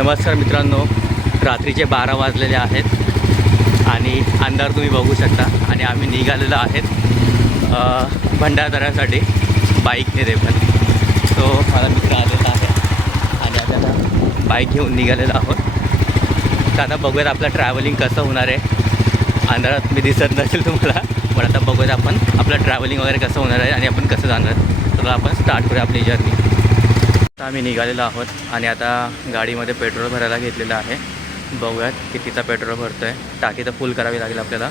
नमस्कार मित्रांनो, रात्रीचे 12 वाजलेले आहेत आणि अंधार तुम्ही बघू शकता आणि आम्ही निघालेलो आहेत भंडारदऱ्यासाठी बाईकने ते पण. तो माझा मित्र आलेला आहे आणि आता बाईक घेऊन निघालेलो आहोत. तर आता बघूयात आपलं ट्रॅव्हलिंग कसं होणार आहे. अंधारात मी दिसत नसेल तुम्हाला, पण आता बघूयात आपण आपलं ट्रॅव्हलिंग वगैरे कसं होणार आहे आणि आपण कसं जाणार. तर आपण स्टार्ट करूया आपली जर्नी. आता आम्ही निघालेलो आहोत आणि आता गाडीमध्ये पेट्रोल भरायला घेतलेलं आहे. बघूयात कितीचा पेट्रोल भरतो आहे. टाकी तर फुल करावी लागेल आपल्याला,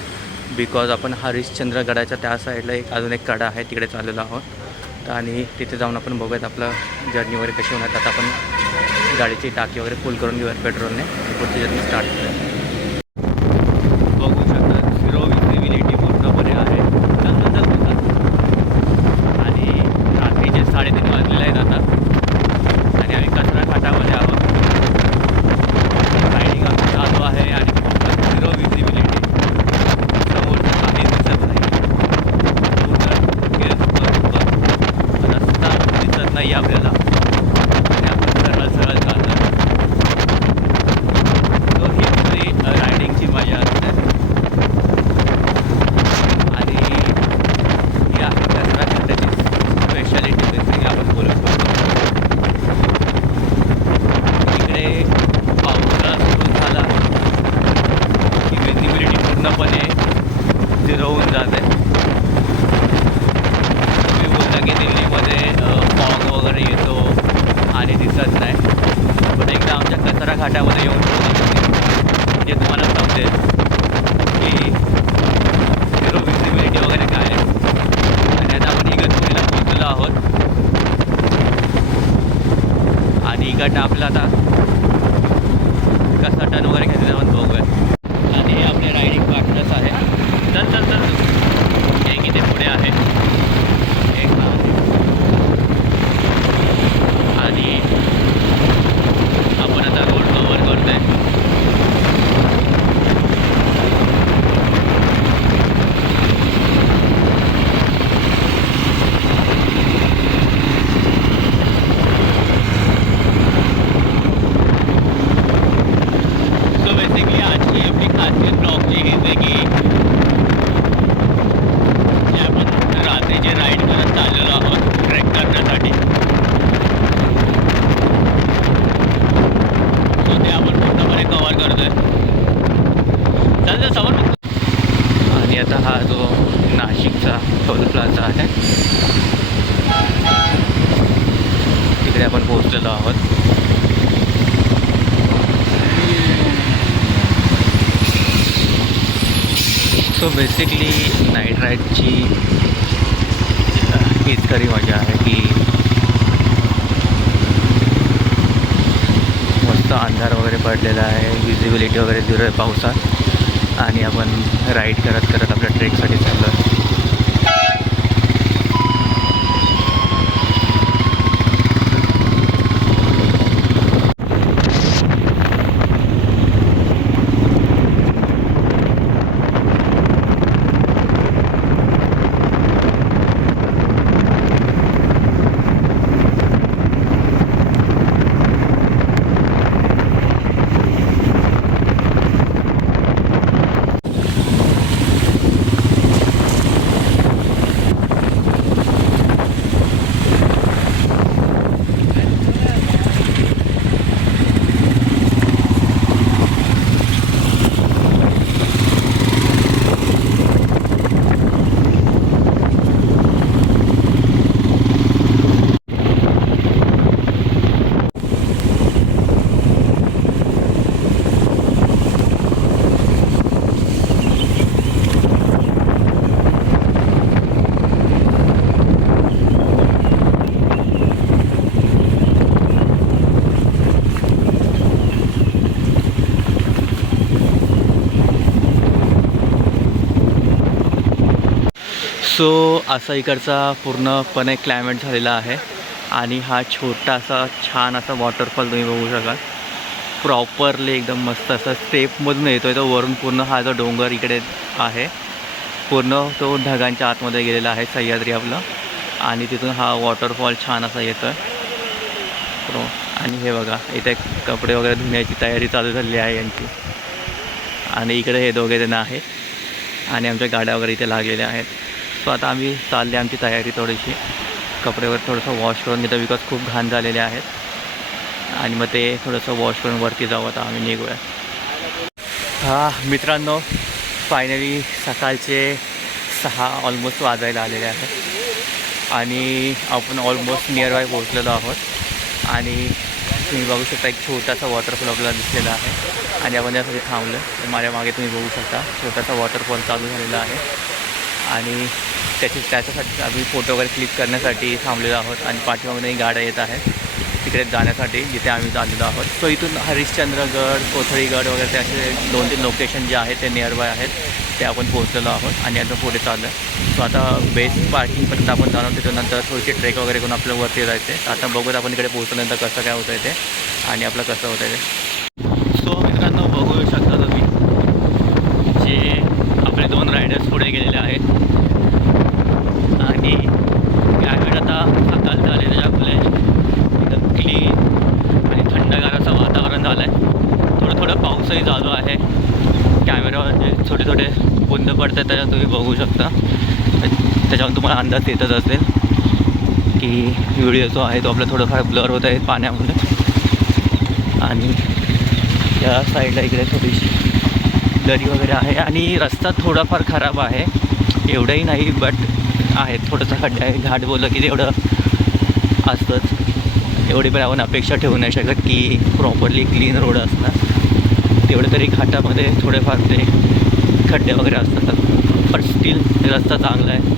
बिकॉज आपण हरिश्चंद्रगडाच्या त्या साईडला अजून एक कडा आहे, तिकडे चाललेलो आहोत. तर आणि तिथे जाऊन आपण बघूयात आपलं जर्नी वगैरे कशी होणार. आता आपण गाडीची टाकी वगैरे फुल करून घेऊयात पेट्रोलने, पुढची जर्नी स्टार्ट करूया. बघू शकता झिरो विजिबिलिटी पूर्णपणे आहे. आणि रात्रीचे 3:30 वाजलेले आहेत आता आणि आम्ही कचरा घाटामध्ये आहोत. रायडिंग आमची चालू आहे आणि झिरो विजिबिलिटी, समोर काही दिसत नाही. रस्ता दिसत नाही आपल्याला आणि आपण सरळ चालणार. तो ही आपली रायडिंगची मजा असते. आणि ही आहे कचरा घाटाची स्पेशालिटी, जसं आपण बोलू शकतो. इकडे पावसाळा सुरू झाला की विजिबिलिटी पूर्णपणे झिरो होऊन जाते. तुम्ही बोलता की दिल्लीमध्ये फॉग वगैरे येतो आणि दिसत नाही, पण एकदा आमच्या कचरा घाटामध्ये येऊन म्हणजे तुम्हाला समजेल की झिरो विजिबिलिटी वगैरे काय आहे. आणि आता आपण इगतपुरीला पोहोचलेलो आहोत आणि इकडनं आपल्याला आता कसा टर्न वगैरे घेतलेला आपण बघूया. आणि हे आपले रायडिंग पार्टनर्स आहे. चल चल चल एक इथे पुढे आहे, एक हा आहे. आणि आपण आता रोड कव्हर करतोय. बेसिकली आजची आपली खासियत ब्लॉगची हीच आहे की जे आपण रात्रीचे राईड करत चाललेलो आहोत ट्रेक करण्यासाठी. सो ते आपण पूर्णपणे कव्हर करतोय. चालतं समोर. आणि आता हा जो नाशिकचा टोल प्लाझा आहे, तिकडे आपण पोहोचलेलो आहोत. सो बेसिकली नाईट राईडची हीच खरी मजा आहे की मस्त अंधार वगैरे पडलेला आहे, विजिबिलिटी वगैरे झिरो आहे पावसात आणि आपण राईड करत करत आपल्या ट्रेकसाठी चाललो आहे. सो असा इकडचा पूर्णपणे क्लायमेट झालेला आहे आणि हा छोटासा छान असा वॉटरफॉल तुम्ही बघू शकाल. प्रॉपरली एकदम मस्त असा स्टेपमधून येतो आहे तो वरून. पूर्ण हा जो डोंगर इकडे आहे पूर्ण तो ढगांच्या आतमध्ये गेलेला आहे सह्याद्री आपलं, आणि तिथून हा वॉटरफॉल छान असा येतो आहे. आणि हे बघा इथे कपडे वगैरे धुण्याची तयारी चालू झालेली आहे यांची. आणि इकडे हे दोघे जण आहेत आणि आमच्या गाड्या वगैरे इथे लागलेल्या आहेत. सो आता आम्ही चालले आमची तयारी थोडीशी कपडे वगैरे थोडंसं वॉश करून घेतो बिकॉज खूप घाण झालेले आहेत. आणि मग ते थोडंसं वॉश करून वरती जाऊ. आता आम्ही निघूया. मित्रांनो फायनली सकाळचे 6 ऑलमोस्ट वाजायला आलेले आहेत आणि आपण ऑलमोस्ट नियर बाय पोहोचलेलो आहोत. आणि तुम्ही बघू शकता एक छोटासा वॉटरफॉल आपल्याला दिसलेला आहे आणि आपण त्यासाठी थांबलं. तर माझ्या मागे तुम्ही बघू शकता छोटासा वॉटरफॉल चालू झालेला आहे आणि त्याच्यासाठी आम्ही फोटो वगैरे क्लिक करण्यासाठी थांबलेलो आहोत. आणि पाठीमागूनही गाड्या येत आहेत तिकडे जाण्यासाठी जिथे आम्ही चाललेलो आहोत. सो इथून हरिश्चंद्रगड कोथळीगड वगैरे ते असे 2-3 लोकेशन जे आहेत ते नियर बाय आहेत ते आपण पोहोचलेलो आहोत आणि आता पुढे चाललं आहे. सो आता बेस्ट पार्किंगपर्यंत आपण जाणार. त्याच्यानंतर थोडीशी ट्रेक वगैरे करून आपल्या वरती जायचं आहे. आता बघूत आपण इकडे पोहोचल्यानंतर कसं काय होतं आहे ते आणि आपलं कसं होतं आहे ते. सो मित्रांनो बघू शकता तुम्ही जे आपले 2 रायडर्स पुढे गेलेले आहेत आणि क्लायमेट आता सकाळ झाले त्याच्यामुळे एकदम क्लीन आणि थंडगार असं वातावरण झालं आहे. थोडं पाऊसही चालू आहे. कॅमेरावर जे छोटे छोटे बुंद पडतात त्याच्यात तुम्ही बघू शकता. त्याच्यावर तुम्हाला अंदाज येतच असेल की व्हिडिओ जो आहे तो आपला थोडंफार ब्लर होत आहे पाण्यामुळे. आणि या साईडला इकडे थोडीशी दरी वगैरे आहे आणि रस्ता थोडाफार खराब आहे. एवढंही नाही बट आहे थोडंसं खड्डे आहे. घाट बोललं की तेवढं असतंच. एवढी पण आपण अपेक्षा ठेवू नाही शकत की प्रॉपरली क्लीन रोड असणार. तेवढं तरी घाटामध्ये थोडेफार ते खड्डे वगैरे असतात पण स्टील रस्ता चांगला आहे.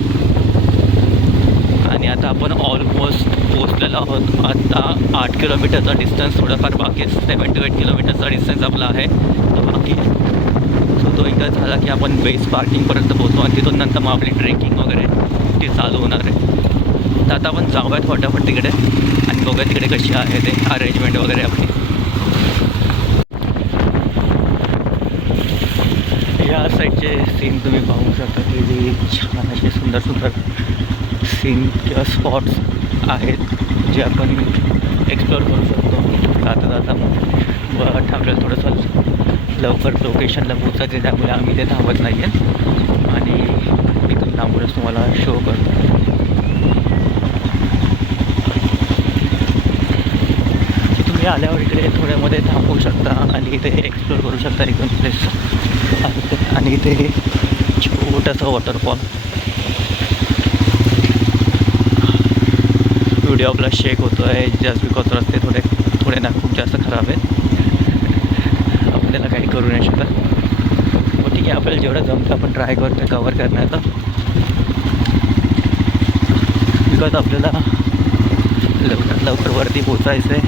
आणि आता आपण ऑलमोस्ट पोचलेलो आहोत. आता 8 किलोमीटरचा डिस्टन्स थोडंफार बाकी 7 to 8 किलोमीटरचा डिस्टन्स आपला आहे तो बाकी. सो तो एकदा झाला की आपण बेस पार्किंगपर्यंत पोहोचू आणि तिथून नंतर मग आपली ट्रेकिंग वगैरे ती चालू होणार आहे. तर आता आपण जाऊयात फटाफट तिकडे आणि बघूया तिकडे कशी आहे ते अरेंजमेंट वगैरे आपली. या साईडचे सीन तुम्ही पाहू शकता की जे छान असे सुंदर सुंदर सीन किंवा स्पॉट्स आहेत जे आपण एक्सप्लोअर करू शकतो जाता जाता. बट आपल्याला थोडंसं लवकर लोकेशनला पोचायचं त्यामुळे आम्ही ते थांबत नाही आहे आणि इथून लांबूनच तुम्हाला शो करतो. की तुम्ही आल्यावर इकडे थोड्यामध्ये थांबवू शकता आणि इथे एक्सप्लोअर करू शकता एकदम प्लेस. आणि इथे छोटासा वॉटरफॉल. व्हिडिओ आपला शेक होतो आहे जस्ट बिकॉज रस्ते थोडे ना खूप जास्त खराब आहेत. आपल्याला काही करू नाही शकत. मग ठीक आहे आपल्याला जेवढं जमतं आपण ट्राय करतो कवर करण्याचा. बिकॉज आपल्याला लवकरात लवकर वरती पोचायचं आहे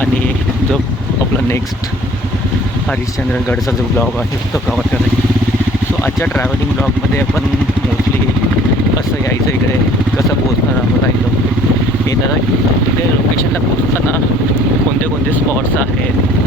आणि जो आपला नेक्स्ट हरिश्चंद्रगडचा जो ब्लॉग आहे तो कवर करायचा. सो आजच्या ट्रॅव्हलिंग ब्लॉगमध्ये आपण मोस्टली कसं यायचं इकडे कसं पोचणार आहोत राहिलो येणार तिथे लोकेशनला पोचताना कोणते कोणते स्पॉट्स आहेत